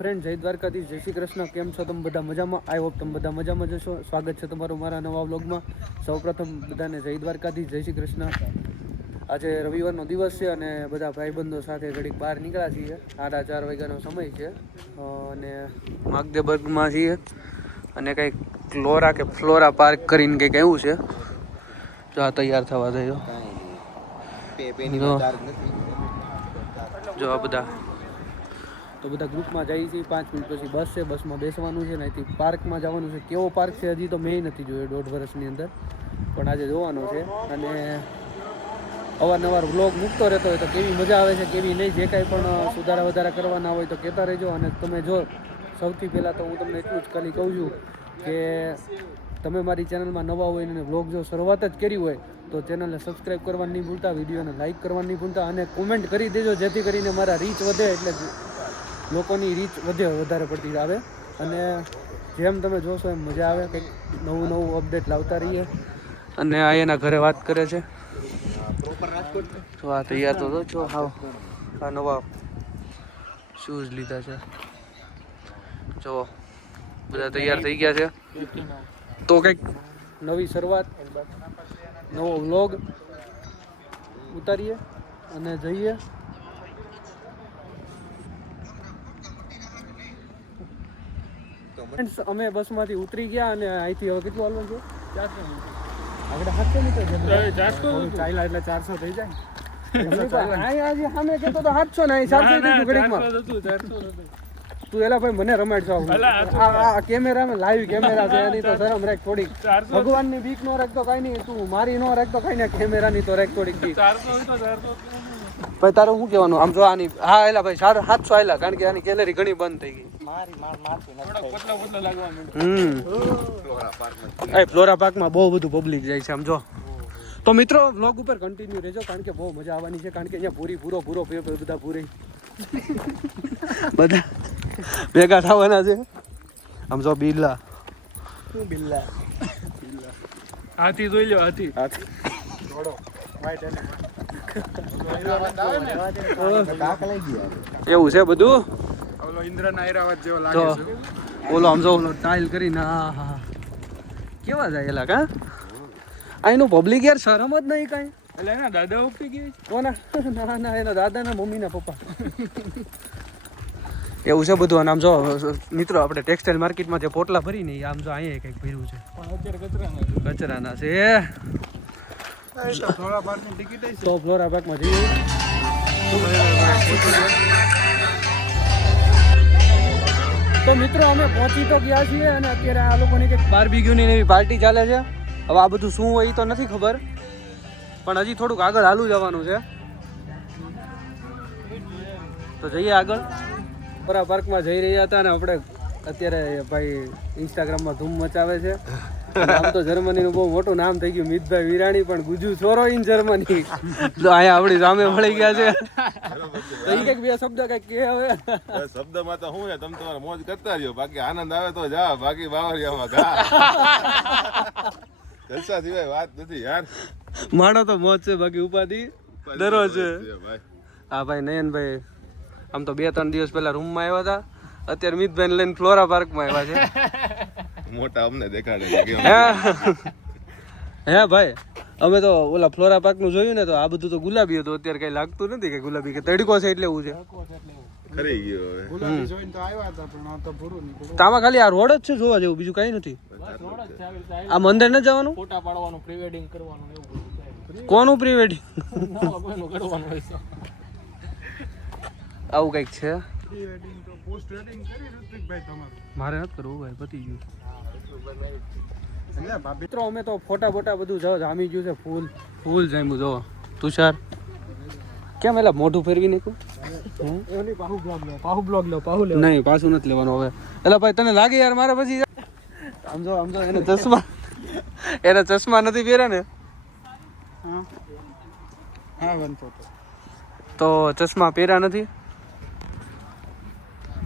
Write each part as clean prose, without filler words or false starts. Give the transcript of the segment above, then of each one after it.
Friend જય દ્વારકાધીશ, જય શ્રી કૃષ્ણ. કેમ છો તમે બધા? મજામાં? આઈ હોપ તમે બધા મજામાં જશો. સ્વાગત છે તમારું મારા નવા વ્લોગમાં. સૌપ્રથમ બધાને જય દ્વારકાધીશ, જય શ્રી કૃષ્ણ. આજે રવિવારનો દિવસ છે અને બધા ભાઈબંધો સાથે ઘડીક બહાર નીકળ્યા છીએ. 4:30 વાગ્યાનો સમય છે અને માગદેબર્ગમાં છીએ અને કંઈક ક્લોરા કે ફ્લોરા પાર્ક કરીને કંઈક એવું છે. જો આ તૈયાર થવા થયો જો આ બધા તો બધા ગ્રુપમાં જઈએ છીએ. 5 મિનિટ પછી બસ છે, બસમાં બેસવાનું છે ને અહીંથી પાર્કમાં જવાનું છે. કેવો પાર્ક છે હજી તો મેં નથી જોયો 1.5 વર્ષની અંદર, પણ આજે જોવાનો છે. અને અવારનવાર વ્લોગ મૂકતો રહેતો હોય તો કેવી મજા આવે છે કેવી નહીં, જે કાંઈ પણ સુધારા વધારા કરવાના હોય તો કહેતા રહેજો. અને તમે જો સૌથી પહેલાં તો હું તમને એટલું જ ખાલી કહું છું કે તમે મારી ચેનલમાં નવા હોય અને વ્લોગ જો શરૂઆત જ કરી હોય તો ચેનલને સબસ્ક્રાઈબ કરવાનું નહીં ભૂલતા, વિડીયોને લાઇક કરવાનું નહીં ભૂલતા અને કોમેન્ટ કરી દેજો, જેથી કરીને મારા રીચ વધે, એટલે લોકોની રીચ વધારે પડતી આવે અને જેમ તમે જોશો એમ મજા આવે. કંઈક નવું અપડેટ લાવતા રહીએ. અને આ એના ઘરે વાત કરે છે. તો આ તૈયાર તો છો હાવ, આ નવા શૂઝ લીધા છે. જો બધા તૈયાર થઈ ગયા છે. તો કંઈક નવી શરૂઆત, નવો વ્લોગ ઉતારીએ અને જઈએ. અમે બસમાંથી ઉતરી ગયા અને અહીંથી હવે કેટલું હાલવાનું છે? 400 મીટર. ચાલ્યા એટલે 400 થઈ જાય. સામે કહેતો તો 700 ને 400 ઘડીકમાં. તું એલા ભાઈ મને રમાડશો. આ કેમેરામાં લાઈવ કેમેરા છે એની તો શરમ રાખ થોડીક. ભગવાનની બીક નો રાખતો કઈ નહીં, તું મારી નો રાખતો કઈ ને, કેમેરાની તો રાખ થોડીક બીક. ભાઈ તારું શું કહેવાનું? આમ જો આની હા એલા ભાઈ 700 આયલા, કારણ કે આની ગેલેરી ઘણી બંધ થઈ ગઈ. ફ્લોરા પાર્કમાં બહુ બધું પબ્લિક જાય છે આમ જો. તો મિત્રો વ્લોગ ઉપર કન્ટિન્યુ રહેજો, કારણ કે બહુ મજા આવવાની છે. કારણ કે અહીંયા પૂરો બધા પૂરી બધા ભેગા થવાના છે. આમ જો બિલ્લા હાથી જોઈ લો, હાથી એવું છે બધું. ઇન્દ્રના ઐરાવત જેવો લાગે છે. ઓલો આમ જો ઓલો ટાઇલ કરીને હા કેવા જાય એલા કા. અહીંનું પબ્લિક યાર શરમ જ નહીં કાંઈ. એટલે એના દાદા ઉપી ગયા કોના? ના એના દાદા ના મમ્મી ના પપ્પા. એવું છે બધું. અને આમ જો મિત્રો આપણે ટેક્સટાઇલ માર્કેટમાં જે પોટલા ભરી ને આમ જો અહીંયા કંઈક ભર્યું છે, કચરાના છે. તો ફ્લોરા પાર્કમાં જઈએ. તો મિત્રો અમે પહોંચી તો ગયા છીએ અને અત્યારે આ લોકોની કંઈક બાર્બીક્યુની એવી પાર્ટી ચાલે છે. હવે આ બધું શું હોય એ તો નથી ખબર, પણ હજી થોડુંક આગળ હાલું જવાનું છે. તો જઈએ આગળ. ફ્લોરા પાર્કમાં જઈ રહ્યા હતા અને આપણે અત્યારે ભાઈ ઇન્સ્ટાગ્રામમાં ધૂમ મચાવે છે. આમ તો જર્મનીનું બહુ મોટું નામ થઈ ગયું, મિતભાઈ વિરાણી, પણ ગુજુ છોરો ઇન જર્મની. તો અહીંયા આપણી સામે મળી ગયા છે. કંઈક બે શબ્દ કંઈક કે હવે શબ્દમાં તો શું છે, તમે તમારે મોજ કરતા રહ્યો, બાકી આનંદ આવે તો જા, બાકી બાવરિયામાં ગા. જલસા સિવાય વાત નથી યાર. માણો તો મોજ છે, બાકી ઉપાધિ દરરોજ છે. હા ભાઈ નયનભાઈ આમ તો 2-3 દિવસ પહેલા રૂમમાં આવ્યા હતા, અત્યારે મિતભાઈ લઈને ફ્લોરા પાર્કમાં આવ્યા છે. મોટા અમને દેખાડે હે ભાઈ. અમે તો ઓલા ફ્લોરા પાર્કનું જોયું ને તો આ બધું તો ગુલાબી હતું, અત્યારે કઈ લાગતું નથી કે ગુલાબી કે તડકો છે એટલે એવું છે. ખરી ગયો હવે. ગુલાબી જોઈને તો આવ્યા હતા, પણ આ તો પૂરું નીકળ્યું. તો આમાં ખાલી આ રોડ જ છે જોવા જેવું, બીજું કઈ નથી. આ મંદિર ન જવાનું, ફોટા પાડવાનું, પ્રી વેડિંગ કરવાનું એવું બધું. કોનું પ્રી વેડિંગ કોઈનું કરવાનું હોય છે. આવું કઈક છે. પ્રી વેડિંગ તો પોસ્ટ વેડિંગ કરી ઋત્વિકભાઈ તમારું. મારે નથી કરવું ભાઈ, પતી ગયું. એટલે ભાભી મિત્રો અમે તો ફોટા બોટા બધું જામી ગયું છે. ફૂલ જામ્યું જો. તુષાર કેમ એલા મોઢું ફેરવી નાખ્યું? એની પાહુ બ્લોગ લો નહીં પાછું નથી લેવાનું હવે. એલા ભાઈ તને લાગે યાર મારે પછી સમજો એને ચશ્મા નથી પહેર્યા ને. હા બનતો તો ચશ્મા પહેર્યા નથી.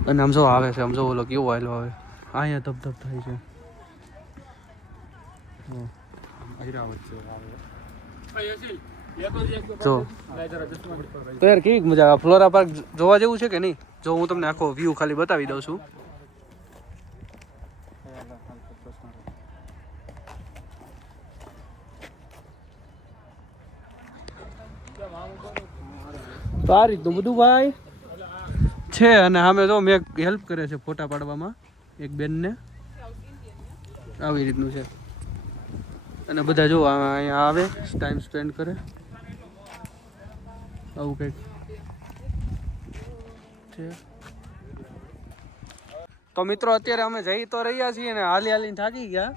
અને આમ જો આવે છે, આમ જો ઓલો કેવો આવેલો આવે અહીંયા ધબધબ થાય છે. ઐરાવત છે. જો તો યાર કેવી મજા આવે. ફ્લોરા પાર્ક જોવા જેવું છે કે નહીં? જો હું તમને આખો વ્યૂ ખાલી બતાવી દઉં છું. તો આ રીતનું બધું ભાઈ છે. અને સામે જો મેં હેલ્પ કરે છે ફોટા પાડવામાં એક બેનને. આવી રીતનું છે. અને બધા જો અહીંયા આવે ટાઈમ સ્પેન્ડ કરે આવું કંઈક છે. તો મિત્રો અત્યારે અમે જઈ તો રહ્યા છીએ ને હાલી હાલીને થાકી ગયા.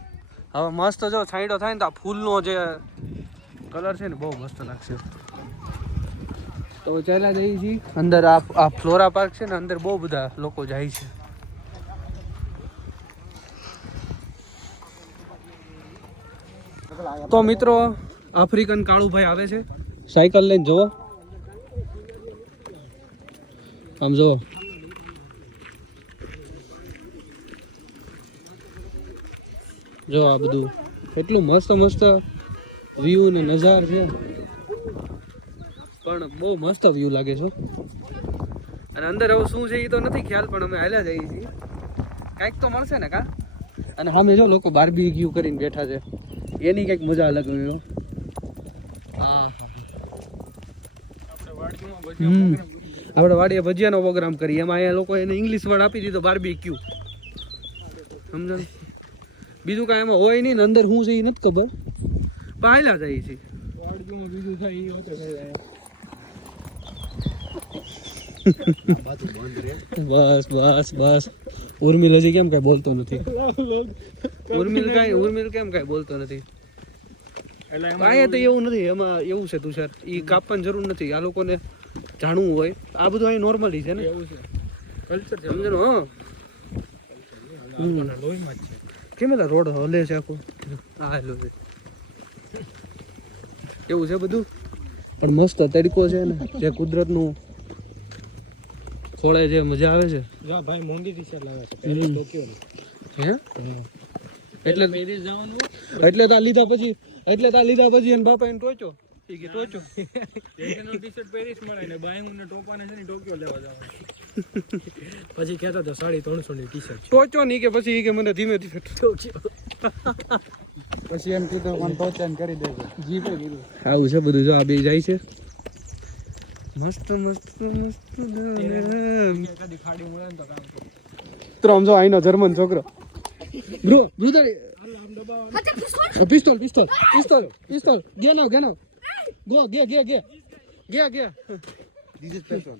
હવે મસ્ત જો છાંયડો થાય ને તો આ ફૂલનો જે કલર છે ને બહુ મસ્ત લાગશે. તો ચાલ્યા જઈએ છીએ અંદર. આ ફ્લોરા પાર્ક છે ને અંદર બહુ બધા લોકો જાય છે. તો મિત્રો આફ્રિકન કાળુભાઈ આવે છે સાયકલ લઈને. જોવો આમ જોવો. જો આ બધું કેટલું મસ્ત મસ્ત વ્યૂ ને નજાર છે. પણ બહુ મસ્ત વ્યૂ લાગે છે. અને અંદર હવે શું છે એ તો નથી ખ્યાલ, પણ અમે હાલ્યા જઈએ છીએ. કાંઈક તો મળશે ને કા. અને સામે જો લોકો બાર્બીક્યુ કરીને બેઠા છે. એની કંઈક મજા અલગ હોય. આપણે વાડીએ ભજીયાનો પ્રોગ્રામ કરીએ. એમાં અહીંયા લોકો એને ઇંગ્લિશ વર્ડ આપી દીધો બાર્બીક્યુ. સમજાણ? બીજું કાંઈ એમાં હોય નહીં ને અંદર શું છે એ નથી ખબર. પણ હાલ્યા જઈએ છીએ. બીજું થાય એ હોતે થાય. બસ બસ બસ. ઉર્મિલ હજી કેમ કઈ બોલતો નથી? ઉર્મિલ કેમ કઈ બોલતો નથી? અહીંયા તો એવું નથી. એમાં એવું છે તુષાર, એ કાપવાની જરૂર નથી. આ લોકોને જાણવું હોય આ બધું અહીં નોર્મલી છે ને. એવું છે કલ્ચર છે. સમજણ? હા. લોહીમાં જ છે. કેમ એલા રોડ હલે છે આખો? હા હેલો છે એવું છે બધું. પણ મસ્ત તડકો છે ને જે કુદરતનું ખોળે જે મજા આવે છે. જા ભાઈ મોંઘી ટી-શર્ટ લાવે છે. પહેલે ટોક્યો ને. હે એટલે પેરિસ જવાનું એટલે તા લીધા પછી એને બાપા એને ટોચ્યો. ઈ કે ટોચ્યો. એનો ટી-શર્ટ પેરિસ મળે ને બાયુ ને ટોપાને છે ને ટોક્યો લેવા જવાનું. પછી કહેતો તો 350 ની ટી-શર્ટ ટોચ્યો નહીં કે પછી ઈ કે મને ધીમે ધીમે ટોચ્યો. પછી એમ કીધું મને ટોચાન કરી દેજો. જી પે કીધું. આવું છે બધું. જો આ બે જાય છે મસ્ત મસ્ત મસ્ત. કદી ખાડી મળે ને તો કામ કરે. તો આમ જો આઈનો જર્મન છોકરો. બ્રુધર pistol. Get now. Go. This is person.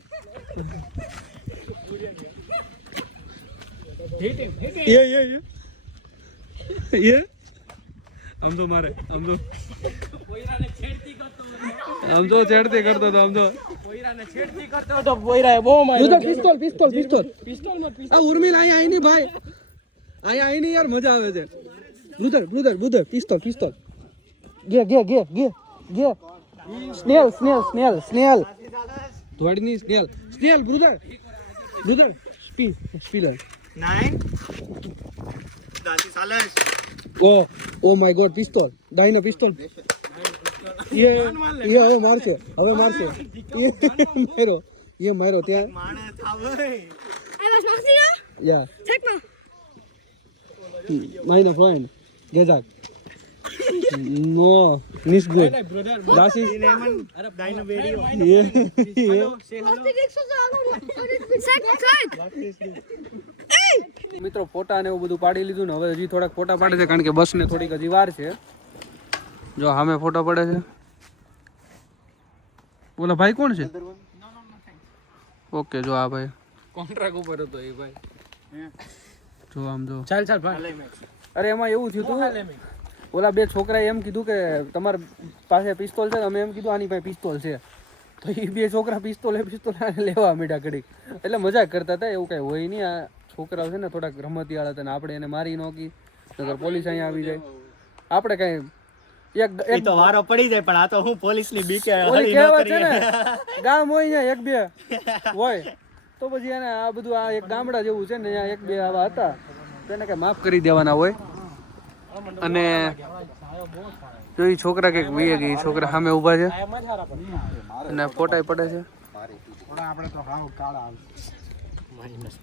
Hit him. Yeah. આમ તો મારે આમ તો છેડતી કરતો તો આમ તો પોયરાને છેડતી કરતો તો પોયરાએ બહુ માર્યો. પિસ્તોલ. આ ઉર્મિલ અહીંયા આઈ ની ભાઈ. અહીંયા આઈ ની યાર મજા આવે છે. Brother pistol. Get. Snail. ધોડની સ્નેલ બ્રુધર સ્પીલર 9 દાસી સાલસ. Oh my god, pistol. Dino pistol. હવે મારશે. ये मारो ત્યાં માણસ આવે. Yeah. Meine Freund. Gesagt. No, nicht gut. Das ist ડાઈનો વેડિયો. મિત્રો ફોટા ને એવું બધું પાડી લીધું ને હવે હજી થોડાક ફોટા પાડે છે કારણ કે બસ ને થોડીક હજી વાર છે. જો સામે ફોટો પડે છે. ઓલા ભાઈ કોણ છે? ઓકે જો આ ભાઈ કોન્ટ્રાક્ટ ઉપર હતો એ ભાઈ. જો આમ જો. ચાલ ભાઈ. અરે એમાં એવું થયું હતું ઓલા બે છોકરાએ એમ કીધું કે તમારી પાસે પિસ્તોલ છે. અમે એમ કીધું આની પાસે પિસ્તોલ છે. તો એ બે છોકરા પિસ્તોલ લેવા મીઠા ઘડીક. એટલે મજાક કરતા હતા. એવું કઈ હોય નહીં. આ છોકરાઓ છે ને થોડાક રમતિયાળા હતા ને આપણે એને મારી નોકી નગર પોલીસ અહીંયા આવી જાય. આપણે કઈ એક તો વારો પડી જાય પણ આ તો હું પોલીસ ની બીકે ઓલી કહેવત છે ને ગામ હોય અહીંયા એક બે હોય તો પછી એને આ બધું આ એક ગામડા જેવું છે ને અહીંયા એક બે આવા હતા તો એને કઈ માફ કરી દેવાના હોય. અને જો ઈ છોકરા કંઈક વીએ ગઈ છોકરા સામે ઊભા છે અને ફોટા પડે છે. આપણે તો હાવ કાળા minus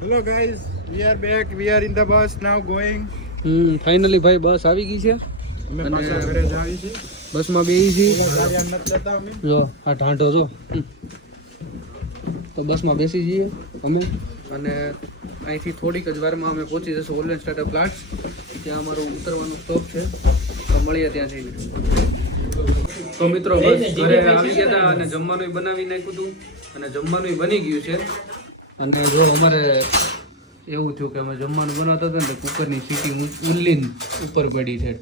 hello guys we are back we are in the bus now going finally ભાઈ બસ આવી ગઈ છે અમે અને પાછા ઘરે જ આવી છે બસમાં બેસી છીએ. ગાડી નથી લેતા અમે જો આ ઢાંઢો જો તો બસમાં બેસી જઈએ અમે અને અહીંથી થોડીક જ વારમાં અમે પહોંચી જશું ઓનલાઈન સ્ટાર્ટઅપ પ્લાન્ટ. ત્યાં અમારું ઉતરવાનું સ્ટોપ છે તો મળીએ ત્યાં જઈને. તો મિત્રો બસ ઘરે આવી ગયા હતા અને જમવાનું બનાવી નાખ્યું હતું અને જમવાનું બની ગયું છે. અને જો અમારે એવું થયું કે અમે જમવાનું બનાવતા હતા ને કુકરની સીટી ઉલ્લીને ઉપર પડી છે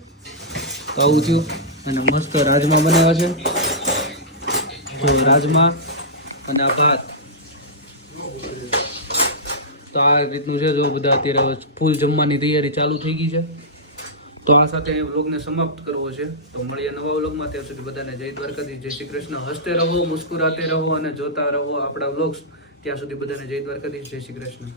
તો આવું થયું. અને મસ્ત રાજમા બનાવ્યા છે જો રાજમા અને આ ભાત. તો આ રીતનું છે જો બધા અત્યારે ફૂલ જમવાની તૈયારી ચાલુ થઈ ગઈ છે. તો આ સાથે વ્લોગને સમાપ્ત કરવો છે. તો મળીએ નવા વ્લોગમાં. ત્યાં સુધી બધાને જય દ્વારકાધીશ, જય શ્રી કૃષ્ણ. હસતે રહો, મુસ્કુરાતે રહો અને જોતા રહો આપણા વ્લોગ્સ. ત્યાં સુધી બધાને જય દ્વારકાધીશ, જય શ્રી કૃષ્ણ.